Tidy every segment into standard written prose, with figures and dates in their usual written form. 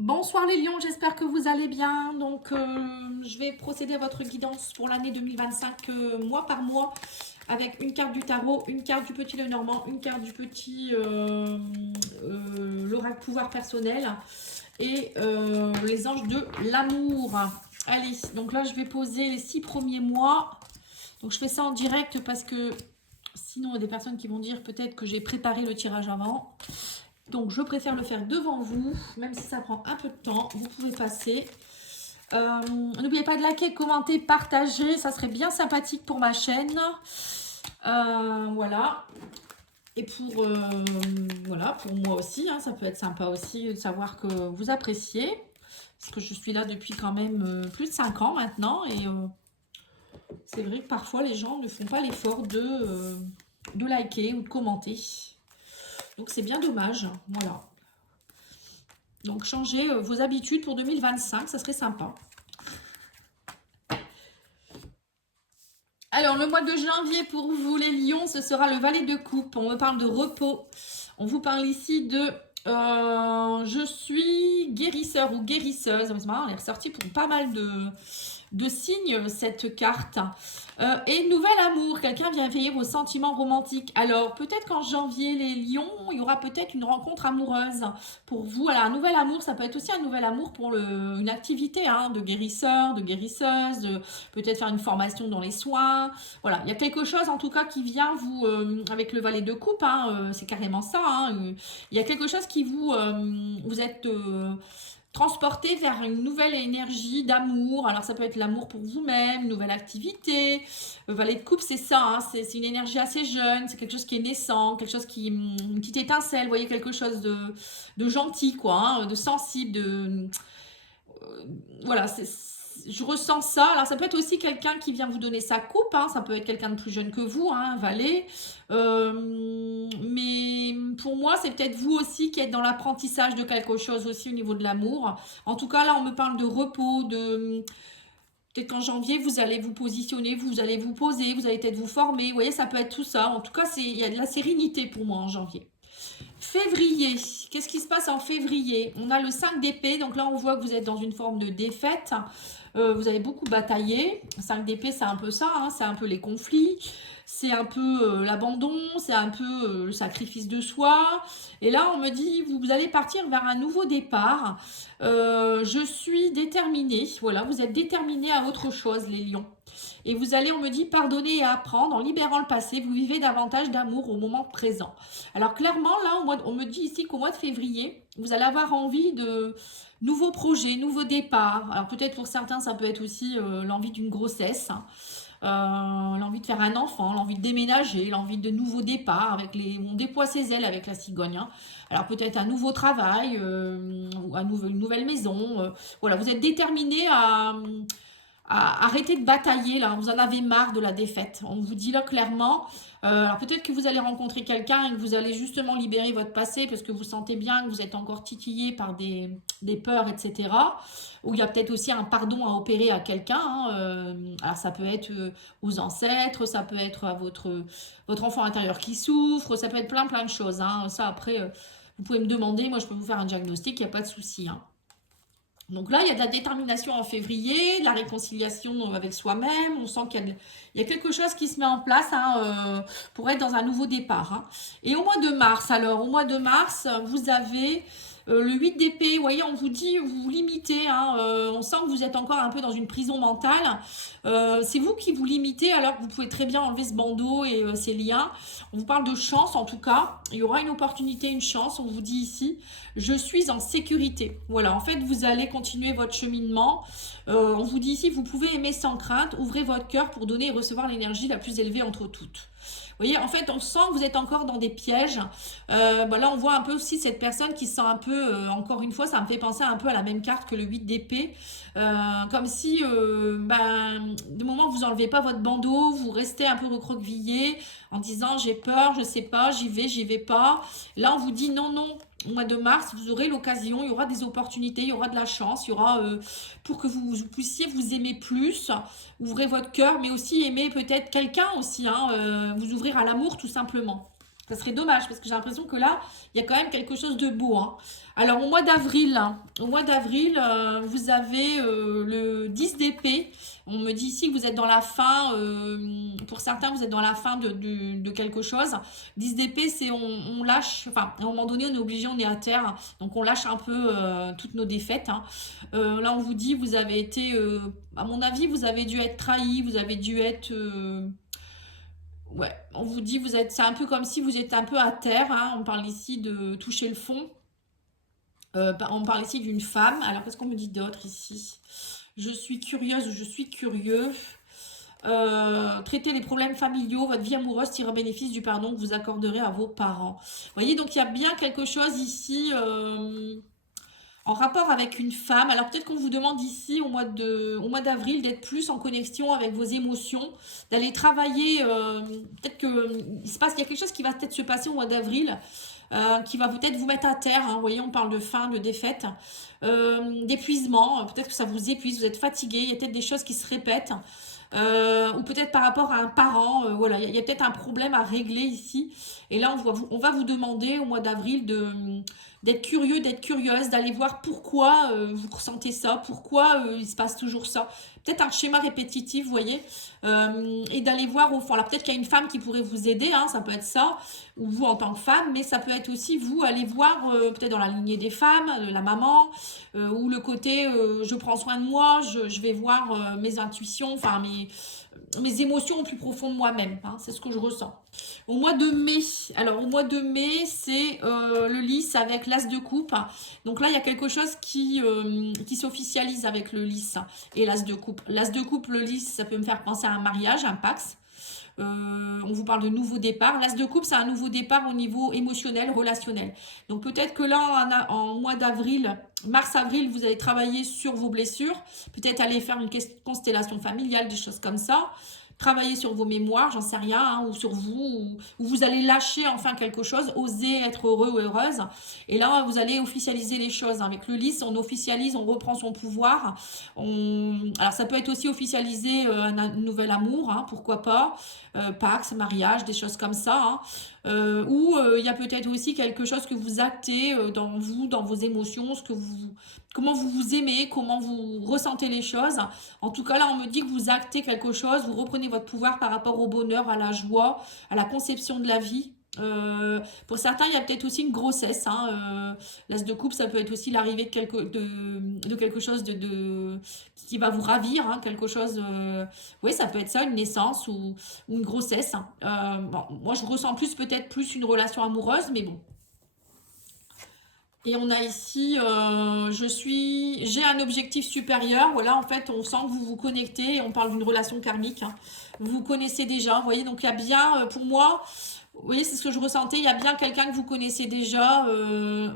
Bonsoir les lions, j'espère que vous allez bien. Donc, je vais procéder à votre guidance pour l'année 2025, mois par mois, avec une carte du tarot, une carte du petit Lenormand, une carte du petit l'oracle pouvoir personnel et les anges de l'amour. Allez, donc là, je vais poser les 6 premiers mois. Donc, je fais ça en direct parce que sinon, il y a des personnes qui vont dire peut-être que j'ai préparé le tirage avant. Donc, je préfère le faire devant vous, même si ça prend un peu de temps. Vous pouvez passer. N'oubliez pas de liker, commenter, partager. Ça serait bien sympathique pour ma chaîne. Voilà. Et voilà, pour moi aussi, hein, ça peut être sympa aussi de savoir que vous appréciez. Parce que je suis là depuis quand même plus de 5 ans maintenant. Et c'est vrai que parfois, les gens ne font pas l'effort de liker ou de commenter. Donc, c'est bien dommage. Voilà. Donc, changez vos habitudes pour 2025, ça serait sympa. Alors, le mois de janvier pour vous, les lions, ce sera le valet de coupe. On me parle de repos. On vous parle ici de je suis guérisseur ou guérisseuse. C'est marrant, elle est ressortie pour pas mal de signes, cette carte. Et nouvel amour, quelqu'un vient éveiller vos sentiments romantiques. Alors, peut-être qu'en janvier, les lions, il y aura peut-être une rencontre amoureuse pour vous. Alors, un nouvel amour, ça peut être aussi un nouvel amour pour une activité hein, de guérisseur, de guérisseuse, peut-être faire une formation dans les soins. Voilà, il y a quelque chose en tout cas qui vient vous, avec le valet de coupe, hein, c'est carrément ça. Hein, il y a quelque chose qui vous êtes transporté vers une nouvelle énergie d'amour. Alors ça peut être l'amour pour vous-même, une nouvelle activité. Le valet de coupe, c'est ça, hein, c'est une énergie assez jeune, c'est quelque chose qui est naissant, quelque chose qui, une petite étincelle, vous voyez, quelque chose de gentil, quoi, hein, de sensible, voilà, je ressens ça. Alors, ça peut être aussi quelqu'un qui vient vous donner sa coupe. Hein. Ça peut être quelqu'un de plus jeune que vous, hein, un valet. Mais pour moi, c'est peut-être vous aussi qui êtes dans l'apprentissage de quelque chose aussi au niveau de l'amour. En tout cas, là, on me parle de repos, de... Peut-être qu'en janvier, vous allez vous positionner, vous allez vous poser, vous allez peut-être vous former. Vous voyez, ça peut être tout ça. En tout cas, il y a de la sérénité pour moi en janvier. Février, qu'est-ce qui se passe en février? On a le 5 d'épée, donc là on voit que vous êtes dans une forme de défaite. Vous avez beaucoup bataillé. 5 d'épée, c'est un peu ça, hein, c'est un peu les conflits, c'est un peu l'abandon, c'est un peu le sacrifice de soi. Et là on me dit, vous allez partir vers un nouveau départ. Je suis déterminée, voilà, vous êtes déterminée à autre chose les lions. Et vous allez, on me dit, pardonner et apprendre en libérant le passé. Vous vivez davantage d'amour au moment présent. Alors clairement, là, on me dit ici qu'au mois de février, vous allez avoir envie de nouveaux projets, nouveaux départs. Alors peut-être pour certains, ça peut être aussi l'envie d'une grossesse, hein. L'envie de faire un enfant, l'envie de déménager, l'envie de nouveaux départs. On déploie ses ailes avec la cigogne, hein. Alors peut-être un nouveau travail, ou une nouvelle maison. Voilà, vous êtes déterminé à arrêter de batailler, là, vous en avez marre de la défaite. On vous dit là clairement, alors peut-être que vous allez rencontrer quelqu'un et que vous allez justement libérer votre passé parce que vous sentez bien que vous êtes encore titillé par des peurs, etc. Ou il y a peut-être aussi un pardon à opérer à quelqu'un, hein, alors ça peut être aux ancêtres, ça peut être à votre enfant intérieur qui souffre, ça peut être plein de choses. Hein. Ça après, vous pouvez me demander, moi je peux vous faire un diagnostic, il n'y a pas de souci. Hein. Donc là, il y a de la détermination en février, de la réconciliation avec soi-même. On sent qu'il y a quelque chose qui se met en place hein, pour être dans un nouveau départ. Hein. Et au mois de mars, alors, au mois de mars, vous avez le 8 d'épée. Vous voyez, on vous dit, vous vous limitez. Hein, on sent que vous êtes encore un peu dans une prison mentale. C'est vous qui vous limitez alors que vous pouvez très bien enlever ce bandeau et ces liens. On vous parle de chance en tout cas. Il y aura une opportunité, une chance. On vous dit ici, je suis en sécurité. Voilà, en fait, vous allez continuer votre cheminement. On vous dit ici, vous pouvez aimer sans crainte. Ouvrez votre cœur pour donner et recevoir l'énergie la plus élevée entre toutes. Vous voyez, en fait, on sent que vous êtes encore dans des pièges. Là, on voit un peu aussi cette personne qui se sent un peu, encore une fois, ça me fait penser un peu à la même carte que le 8 d'épée. Comme si, du moment où vous enlevez pas votre bandeau, vous restez un peu recroquevillé en disant j'ai peur, je sais pas, j'y vais pas. Là, on vous dit non, non. Au mois de mars, vous aurez l'occasion, il y aura des opportunités, il y aura de la chance, il y aura pour que vous puissiez vous aimer plus, ouvrez votre cœur, mais aussi aimer peut-être quelqu'un aussi, hein, vous ouvrir à l'amour tout simplement. Ça serait dommage parce que j'ai l'impression que là, il y a quand même quelque chose de beau, hein. Alors au mois d'avril, vous avez le 10 d'épée. On me dit ici que vous êtes dans la fin, pour certains, vous êtes dans la fin de quelque chose. 10 d'épée, c'est on lâche, enfin, à un moment donné, on est obligé, on est à terre, donc on lâche un peu toutes nos défaites, hein. Là, on vous dit, vous avez été, à mon avis, vous avez dû être trahi, vous avez dû être... ouais, on vous dit, vous êtes, c'est un peu comme si vous êtes un peu à terre, hein. On parle ici de toucher le fond. On parle ici d'une femme. Alors, qu'est-ce qu'on me dit d'autre ici? Je suis curieuse ou je suis curieux. Traiter les problèmes familiaux, votre vie amoureuse tire bénéfice du pardon que vous accorderez à vos parents. Vous voyez, donc il y a bien quelque chose ici en rapport avec une femme. Alors peut-être qu'on vous demande ici au mois d'avril d'être plus en connexion avec vos émotions, d'aller travailler. Peut-être qu'il y a quelque chose qui va peut-être se passer au mois d'avril. Qui va peut-être vous mettre à terre, hein. Vous voyez, on parle de fin, de défaite, d'épuisement. Peut-être que ça vous épuise, vous êtes fatigué, il y a peut-être des choses qui se répètent. Ou peut-être par rapport à un parent, voilà, il y a peut-être un problème à régler ici. Et là, on va vous demander au mois d'avril d'être curieux, d'être curieuse, d'aller voir pourquoi vous ressentez ça, pourquoi il se passe toujours ça. Peut-être un schéma répétitif, vous voyez, et d'aller voir au fond. Alors peut-être qu'il y a une femme qui pourrait vous aider, hein, ça peut être ça, ou vous en tant que femme, mais ça peut être aussi vous aller voir peut-être dans la lignée des femmes, la maman, ou le côté je prends soin de moi, je vais voir mes intuitions, enfin mes émotions au plus profond de moi-même, hein, c'est ce que je ressens. Au mois de mai, alors au mois de mai, c'est le lys avec l'as de coupe. Donc là, il y a quelque chose qui s'officialise avec le lys et l'as de coupe. L'as de coupe, le lys, ça peut me faire penser à un mariage, un pax. On vous parle de nouveau départ. L'as de coupe, c'est un nouveau départ au niveau émotionnel, relationnel. Donc peut-être que là, en mois d'avril, mars-avril, vous allez travailler sur vos blessures. Peut-être aller faire une constellation familiale, des choses comme ça. Travailler sur vos mémoires, j'en sais rien, hein, ou sur vous, ou vous allez lâcher enfin quelque chose, oser être heureux ou heureuse. Et là, vous allez officialiser les choses. Avec le lys, on officialise, on reprend son pouvoir. Alors, ça peut être aussi officialiser un nouvel amour, hein, pourquoi pas. Pax, mariage, des choses comme ça, hein. Ou il y a peut-être aussi quelque chose que vous actez dans vous, dans vos émotions, comment vous vous aimez, comment vous ressentez les choses. En tout cas, là, on me dit que vous actez quelque chose, vous reprenez votre pouvoir par rapport au bonheur, à la joie, à la conception de la vie. Pour certains, il y a peut-être aussi une grossesse, hein. L'as de coupe, ça peut être aussi l'arrivée de quelque chose qui va vous ravir, hein, quelque chose. Oui, ça peut être ça, une naissance ou une grossesse, hein. Bon, moi, je ressens peut-être plus une relation amoureuse, mais bon. Et on a ici, j'ai un objectif supérieur. Voilà, en fait, on sent que vous vous connectez. On parle d'une relation karmique, hein. Vous vous connaissez déjà, vous voyez. Donc, il y a bien, pour moi, vous voyez, c'est ce que je ressentais. Il y a bien quelqu'un que vous connaissez déjà.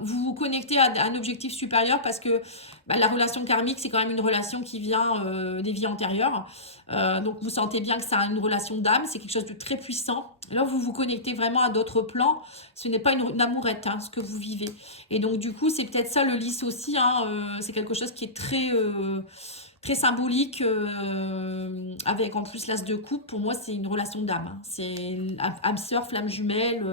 Vous vous connectez à un objectif supérieur parce que bah, la relation karmique, c'est quand même une relation qui vient des vies antérieures. Donc, vous sentez bien que c'est une relation d'âme. C'est quelque chose de très puissant. Là, vous vous connectez vraiment à d'autres plans. Ce n'est pas une amourette, hein, ce que vous vivez. Et donc, du coup, c'est peut-être ça le lys aussi, hein. C'est quelque chose qui est très symbolique, avec en plus l'as de coupe. Pour moi, c'est une relation d'âme, hein. C'est âme sœur, flamme jumelle.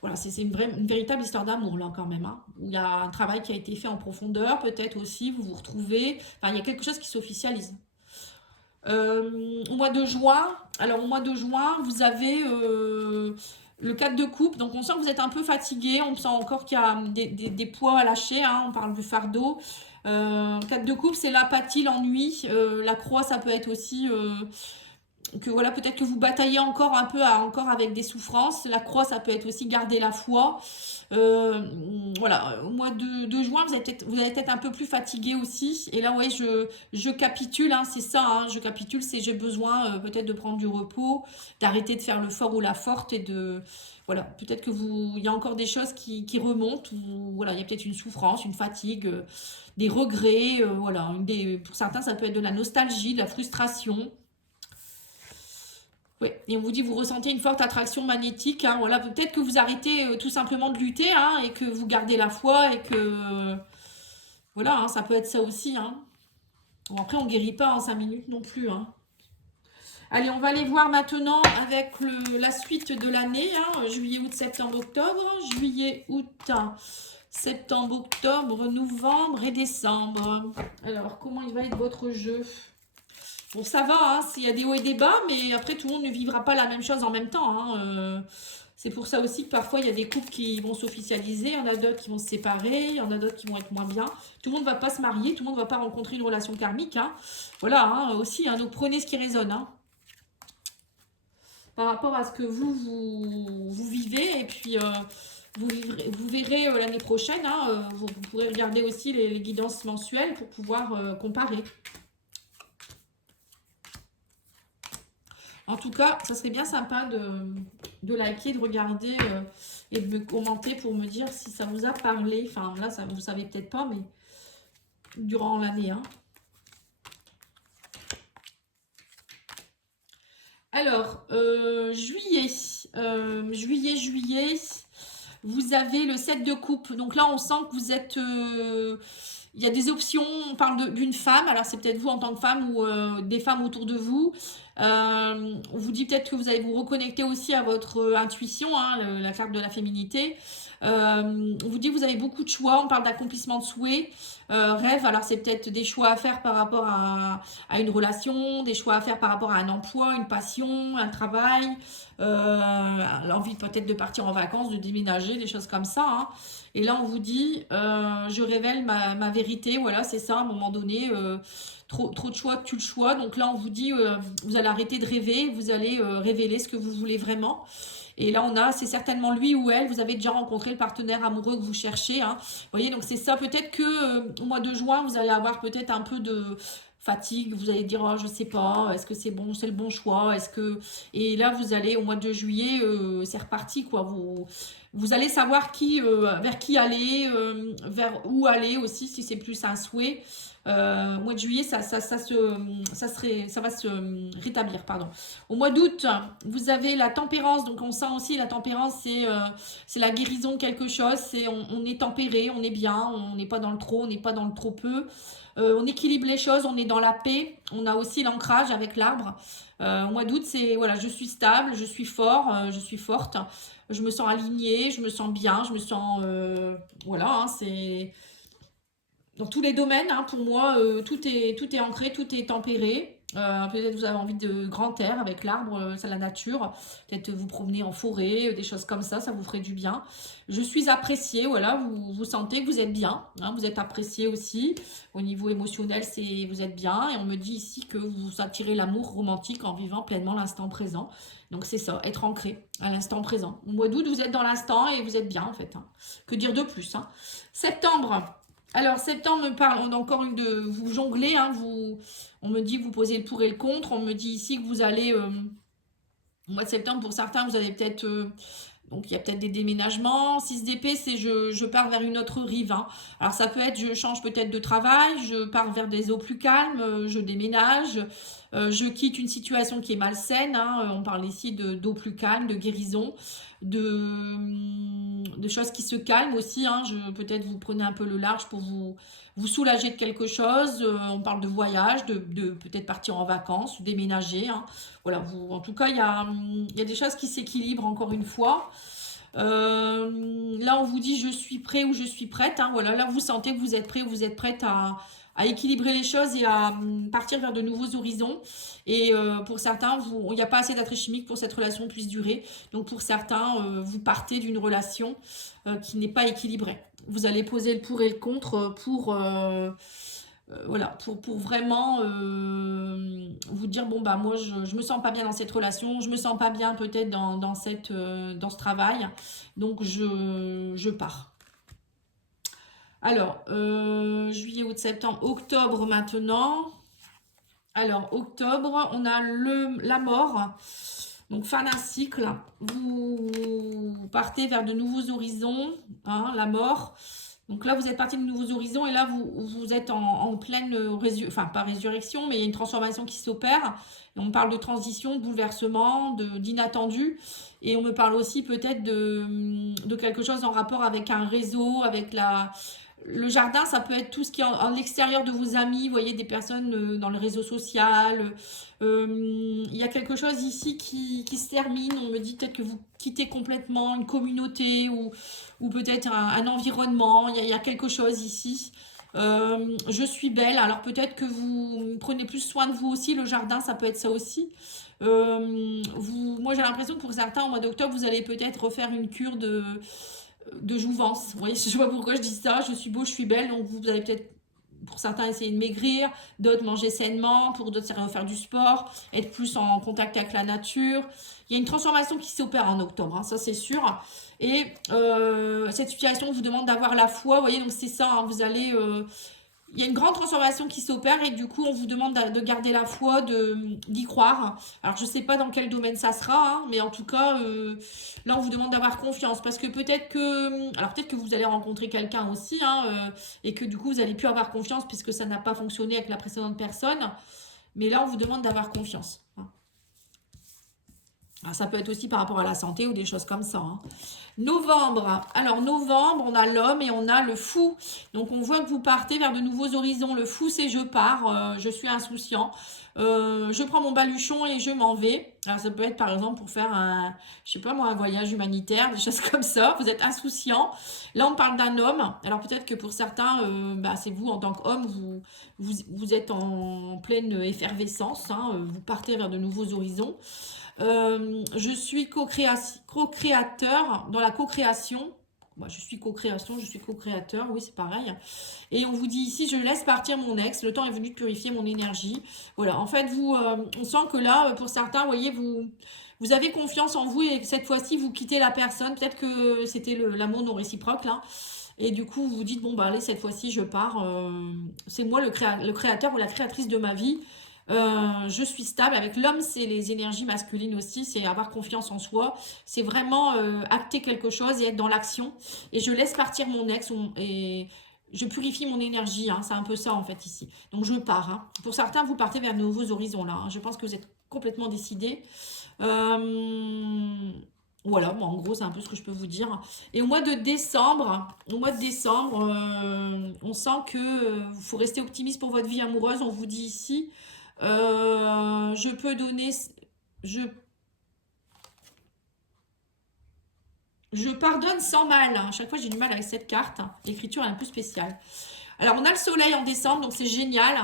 Voilà, c'est une véritable histoire d'amour, là, quand même, hein. Il y a un travail qui a été fait en profondeur, peut-être aussi, vous vous retrouvez. Enfin, il y a quelque chose qui s'officialise. Au mois de juin, alors au mois de juin, vous avez le 4 de coupe, donc on sent que vous êtes un peu fatigué, on sent encore qu'il y a des poids à lâcher, hein, on parle du fardeau. 4 de coupe, c'est l'apathie, l'ennui. La croix, ça peut être aussi que voilà, peut-être que vous bataillez encore un peu encore avec des souffrances. La croix, ça peut être aussi garder la foi. Voilà, au mois de juin, vous allez peut-être un peu plus fatigué aussi. Et là, ouais, je capitule, hein, c'est ça, hein, je capitule, c'est j'ai besoin peut-être de prendre du repos, d'arrêter de faire le fort ou la forte et de... Voilà, peut-être que il y a encore des choses qui remontent. Voilà, il y a peut-être une souffrance, une fatigue, des regrets. Voilà, pour certains, ça peut être de la nostalgie, de la frustration. Oui, et on vous dit vous ressentez une forte attraction magnétique, hein, voilà, peut-être que vous arrêtez tout simplement de lutter, hein, et que vous gardez la foi et que voilà, hein, ça peut être ça aussi, hein. Bon, après on guérit pas en 5 minutes non plus, hein. Allez, on va aller voir maintenant avec la suite de l'année. Hein, juillet, août, septembre, octobre. Juillet, août, septembre, octobre, novembre et décembre. Alors, comment il va être votre jeu? Bon, ça va, hein, s'il y a des hauts et des bas, mais après, tout le monde ne vivra pas la même chose en même temps. Hein, c'est pour ça aussi que parfois, il y a des couples qui vont s'officialiser, il y en a d'autres qui vont se séparer, il y en a d'autres qui vont être moins bien. Tout le monde ne va pas se marier, tout le monde ne va pas rencontrer une relation karmique. Hein. Voilà, hein, aussi, hein, donc prenez ce qui résonne. Hein, par rapport à ce que vous vivez, et puis vous verrez l'année prochaine. Hein, vous pourrez regarder aussi les guidances mensuelles pour pouvoir comparer. En tout cas, ça serait bien sympa de liker, de regarder et de me commenter pour me dire si ça vous a parlé. Enfin, là, ça, vous ne savez peut-être pas, mais durant l'année. Hein. Alors, juillet, vous avez le 7 de coupe. Donc là, on sent que vous êtes... il y a des options, on parle d'une femme, alors c'est peut-être vous en tant que femme ou des femmes autour de vous. On vous dit peut-être que vous allez vous reconnecter aussi à votre intuition, hein, la carte de la féminité. On vous dit que vous avez beaucoup de choix, on parle d'accomplissement de souhaits, rêve, alors c'est peut-être des choix à faire par rapport à une relation, des choix à faire par rapport à un emploi, une passion, un travail, l'envie peut-être de partir en vacances, de déménager, des choses comme ça. Hein. Et là, on vous dit, je révèle ma vérité, voilà, c'est ça, à un moment donné, trop de choix, tue le choix. Donc là, on vous dit, vous allez arrêter de rêver, vous allez révéler ce que vous voulez vraiment. Et là, on a, c'est certainement lui ou elle, vous avez déjà rencontré le partenaire amoureux que vous cherchez. Hein. Vous voyez, donc c'est ça, peut-être que au mois de juin, vous allez avoir peut-être un peu de fatigue, vous allez dire, oh, je sais pas, est-ce que c'est bon, c'est le bon choix, est-ce que... Et là, vous allez, au mois de juillet, c'est reparti, quoi, vous allez savoir vers qui aller, vers où aller aussi, si c'est plus un souhait. Au mois de juillet, ça va se rétablir, pardon. Au mois d'août, vous avez la tempérance, donc on sent aussi la tempérance, c'est la guérison de quelque chose, on est tempéré, on est bien, on n'est pas dans le trop, on n'est pas dans le trop peu. On équilibre les choses, on est dans la paix, on a aussi l'ancrage avec l'arbre. Au mois d'août, c'est voilà, je suis stable, je suis fort, je suis forte, je me sens alignée, je me sens bien, je me sens voilà, hein, c'est dans tous les domaines. Hein, pour moi, tout est ancré, tout est tempéré. Peut-être vous avez envie de grand air avec l'arbre, c'est la nature. Peut-être vous promener en forêt, des choses comme ça vous ferait du bien. Je suis appréciée, voilà, vous sentez que vous êtes bien, hein, vous êtes apprécié aussi. Au niveau émotionnel, vous êtes bien. Et on me dit ici que vous attirez l'amour romantique en vivant pleinement l'instant présent. Donc c'est ça, être ancré à l'instant présent. Au mois d'août, vous êtes dans l'instant et vous êtes bien en fait. Hein. Que dire de plus, hein. Septembre. Alors, septembre me parle, on a encore une de vous jongler, hein, on me dit que vous posez le pour et le contre, on me dit ici que vous allez, au mois de septembre, pour certains, vous allez peut-être, donc il y a peut-être des déménagements, 6 d'épée, c'est je pars vers une autre rive, hein. Alors ça peut être, je change peut-être de travail, je pars vers des eaux plus calmes, je déménage, je quitte une situation qui est malsaine, hein, on parle ici d'eau plus calme, de guérison, de choses qui se calment aussi. Hein. Peut-être vous prenez un peu le large pour vous soulager de quelque chose. On parle de voyage, de peut-être partir en vacances, déménager. Hein. Voilà, en tout cas, il y a des choses qui s'équilibrent encore une fois. Là, on vous dit je suis prêt ou je suis prête. Hein. Voilà, là, vous sentez que vous êtes prêt ou vous êtes prête à équilibrer les choses et à partir vers de nouveaux horizons. Et pour certains, il n'y a pas assez d'attrait chimique pour que cette relation puisse durer. Donc pour certains, vous partez d'une relation qui n'est pas équilibrée. Vous allez poser le pour et le contre voilà, pour vraiment vous dire, bon bah moi je me sens pas bien dans cette relation, je me sens pas bien peut-être dans ce travail, donc je pars. Alors, juillet, août, septembre, octobre maintenant. Alors, octobre, on a la mort. Donc, fin d'un cycle. Vous partez vers de nouveaux horizons. Hein, la mort. Donc là, vous êtes parti de nouveaux horizons. Et là, vous êtes en pleine enfin, pas résurrection, mais il y a une transformation qui s'opère. Et on parle de transition, de bouleversement, d'inattendu. Et on me parle aussi peut-être de quelque chose en rapport avec un réseau, avec Le jardin, ça peut être tout ce qui est en l'extérieur de vos amis, vous voyez, des personnes dans le réseau social. Il y a quelque chose ici qui se termine. On me dit peut-être que vous quittez complètement une communauté ou peut-être un environnement. Il y a quelque chose ici. Je suis belle. Alors peut-être que vous prenez plus soin de vous aussi. Le jardin, ça peut être ça aussi. Moi, j'ai l'impression que pour certains, au mois d'octobre, vous allez peut-être refaire une cure de jouvence. Vous voyez, je sais pas pourquoi je dis ça. Je suis beau, je suis belle. Donc, vous allez peut-être, pour certains, essayer de maigrir, d'autres manger sainement, pour d'autres, faire du sport, être plus en contact avec la nature. Il y a une transformation qui s'opère en octobre, hein, ça c'est sûr. Et cette situation vous demande d'avoir la foi. Vous voyez, donc c'est ça. Hein, vous allez. Il y a une grande transformation qui s'opère et du coup on vous demande de garder la foi, d'y croire. Alors je ne sais pas dans quel domaine ça sera, hein, mais en tout cas là on vous demande d'avoir confiance parce que peut-être que vous allez rencontrer quelqu'un aussi hein, et que du coup vous allez plus avoir confiance puisque ça n'a pas fonctionné avec la précédente personne. Mais là on vous demande d'avoir confiance. Hein. Alors, ça peut être aussi par rapport à la santé ou des choses comme ça. Hein. Novembre. Alors, novembre, on a l'homme et on a le fou. Donc, on voit que vous partez vers de nouveaux horizons. Le fou, c'est je pars, je suis insouciant. Je prends mon baluchon et je m'en vais. Alors, ça peut être, par exemple, pour faire je sais pas moi, un voyage humanitaire, des choses comme ça. Vous êtes insouciant. Là, on parle d'un homme. Alors, peut-être que pour certains, c'est vous, en tant qu'homme, vous êtes en pleine effervescence. Hein, vous partez vers de nouveaux horizons. Je suis co-créateur dans la co-création. Moi, je suis co-création, je suis co-créateur, oui, c'est pareil. Et on vous dit ici, je laisse partir mon ex, le temps est venu de purifier mon énergie. Voilà, en fait, on sent que là, pour certains, vous voyez, vous avez confiance en vous et cette fois-ci, vous quittez la personne. Peut-être que c'était l'amour non réciproque, là. Et du coup, vous vous dites, bon, bah allez, cette fois-ci, je pars. C'est moi le créateur ou la créatrice de ma vie. Je suis stable. Avec l'homme, c'est les énergies masculines aussi, c'est avoir confiance en soi, c'est vraiment acter quelque chose et être dans l'action. Et je laisse partir mon ex et je purifie mon énergie, hein, c'est un peu ça en fait ici. Donc je pars. Hein. Pour certains, vous partez vers de nouveaux horizons là. Hein. Je pense que vous êtes complètement décidés. Voilà, bon, en gros, c'est un peu ce que je peux vous dire. Et au mois de décembre, on sent que faut rester optimiste pour votre vie amoureuse. On vous dit ici, je peux donner, je, je pardonne sans mal. À chaque fois, j'ai du mal avec cette carte. L'écriture est un peu spéciale. Alors, on a le soleil en décembre, donc c'est génial.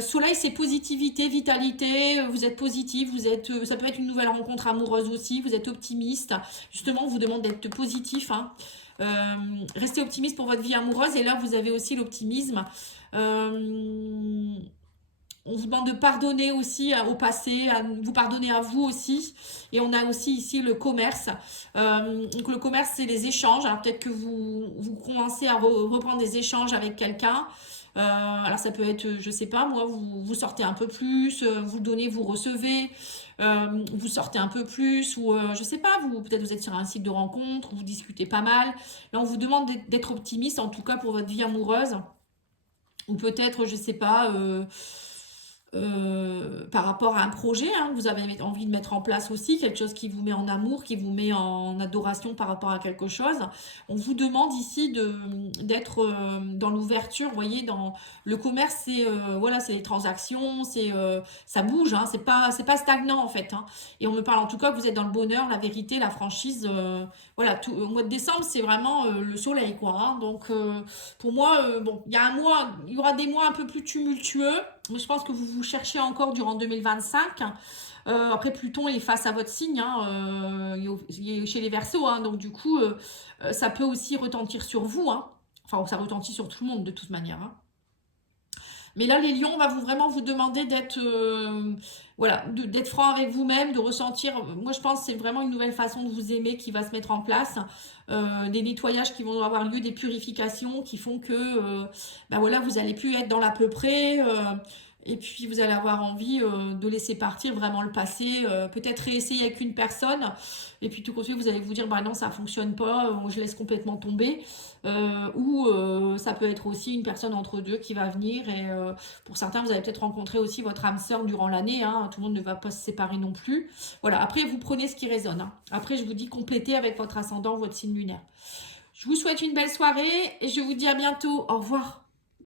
Soleil, c'est positivité, vitalité. Vous êtes positif, ça peut être une nouvelle rencontre amoureuse aussi. Vous êtes optimiste. Justement, on vous demande d'être positif. Hein. Restez optimiste pour votre vie amoureuse. Et là, vous avez aussi l'optimisme. On vous demande de pardonner aussi au passé, vous pardonner à vous aussi. Et on a aussi ici le commerce. Donc le commerce, c'est les échanges. Alors peut-être que vous commencez à reprendre des échanges avec quelqu'un. Alors ça peut être, je sais pas, moi, vous sortez un peu plus, vous donnez, vous recevez, vous sortez un peu plus, ou je sais pas, peut-être vous êtes sur un site de rencontre, vous discutez pas mal. Là, on vous demande d'être optimiste, en tout cas pour votre vie amoureuse. Ou peut-être, je sais pas, par rapport à un projet hein, que vous avez envie de mettre en place aussi, quelque chose qui vous met en amour, qui vous met en adoration par rapport à quelque chose. On vous demande ici d'être dans l'ouverture, vous voyez, dans le commerce, c'est les transactions, ça bouge, hein, c'est pas stagnant en fait. Hein. Et on me parle en tout cas que vous êtes dans le bonheur, la vérité, la franchise. Voilà, au mois de décembre, c'est vraiment le soleil, quoi. Hein. Donc, pour moi, bon, il y aura des mois un peu plus tumultueux. Mais je pense que vous cherchez encore durant 2025. Après, Pluton est face à votre signe, hein, il est chez les Verseaux, hein, donc du coup, ça peut aussi retentir sur vous. Hein. Enfin, ça retentit sur tout le monde de toute manière. Hein. Mais là, les lions, on va vraiment vous demander d'être d'être franc avec vous-même, de ressentir. Moi, je pense que c'est vraiment une nouvelle façon de vous aimer qui va se mettre en place. Des nettoyages qui vont avoir lieu, des purifications qui font que vous allez plus être dans l'à peu près. Et puis vous allez avoir envie de laisser partir vraiment le passé, peut-être réessayer avec une personne, et puis tout de suite vous allez vous dire bah non ça fonctionne pas, je laisse complètement tomber, ou ça peut être aussi une personne entre deux qui va venir, et pour certains vous allez peut-être rencontrer aussi votre âme sœur durant l'année, hein, tout le monde ne va pas se séparer non plus. Voilà, après vous prenez ce qui résonne. Hein. Après je vous dis complétez avec votre ascendant, votre signe lunaire. Je vous souhaite une belle soirée et je vous dis à bientôt. Au revoir.